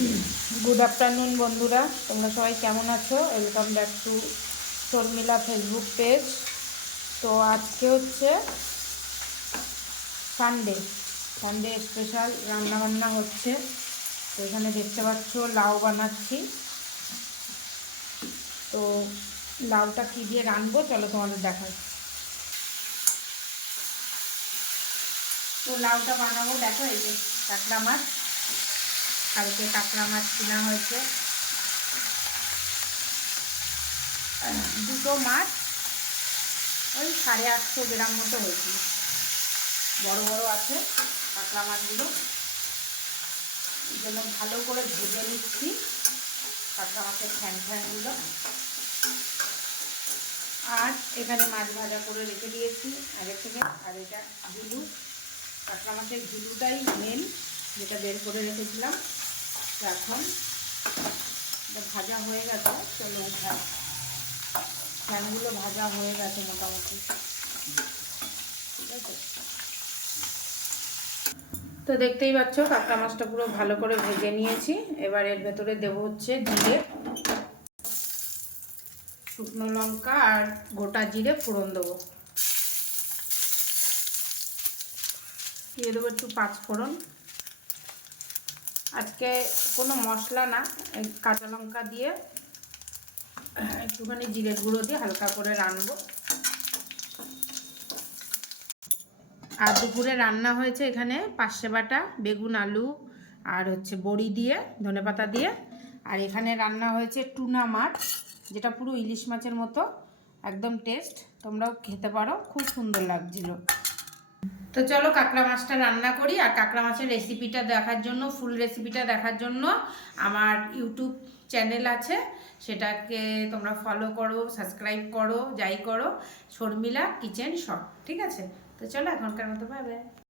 Good afternoon বন্ধুরা, তোমরা সবাই কেমন আছো? Welcome back to Sharmila Facebook page. তো আজকে হচ্ছে সানডে সানডে স্পেশাল রান্নাবান্না হচ্ছে। তো এখানে দেখতে পাচ্ছ লাউ বানাচ্ছি। তো লাউটা কী দিয়ে রানবো চলো তোমাদের দেখাই। তো লাউটা বানাবো, দেখো এই যে কাঁকড়া মাছ, কালকে কাঁকড়া মাছ কেনা হয়েছে, দুটো মাছ ওই 850 গ্রাম মতো হয়েছিল। বড় বড় আছে কাঁকড়া মাছগুলো, এই জন্য ভালো করে ভেজে নিচ্ছি কাঁকড়া মাছের ফ্যানগুলো। আর এখানে মাছ ভাজা করে রেখে দিয়েছি আগে থেকে। আর এটা ঝুলু, কাঁকড়া মাছের ঝুলুটাই মেন, যেটা বের করে রেখেছিলাম। এখন এটা ভাজা হয়ে গেছে, চলো উঠাই। ফ্যানগুলো ভাজা হয়ে গেছে মোটামুটি, ঠিক আছে। তো দেখতেই পাচ্ছ কাঁকড়া মাছটা পুরো ভালো করে ভেজে নিয়েছি। এবার এর ভেতরে দেবো হচ্ছে জিরে, শুকনো লঙ্কা আর গোটা জিরে ফোড়ন দেবো। দিয়ে দেবো একটু 5 ফোড়ন। আজকে কোনো মশলা না, কাঁচা লঙ্কা দিয়ে একটুখানি জিরের গুঁড়ো দিয়ে হালকা করে রানবো। আর দুপুরে রান্না হয়েছে এখানে পার্শে বাটা, বেগুন, আলু আর হচ্ছে বড়ি দিয়ে, ধনেপাতা দিয়ে। আর এখানে রান্না হয়েছে টুনা মাছ, যেটা পুরো ইলিশ মাছের মতো, একদম টেস্ট। তোমরাও খেতে পারো, খুব সুন্দর লাগছিল। তো চলো কাঁকড়া মাছটা রান্না করি। আর কাঁকড়া মাছের রেসিপিটা দেখার জন্য, ফুল রেসিপিটা দেখার জন্য আমার ইউটিউব চ্যানেল আছে, সেটাকে তোমরা ফলো করো, সাবস্ক্রাইব করো, যাই করো, শর্মিলা কিচেন শপ, ঠিক আছে। তো চলো এখনকার মতো বাই বাই।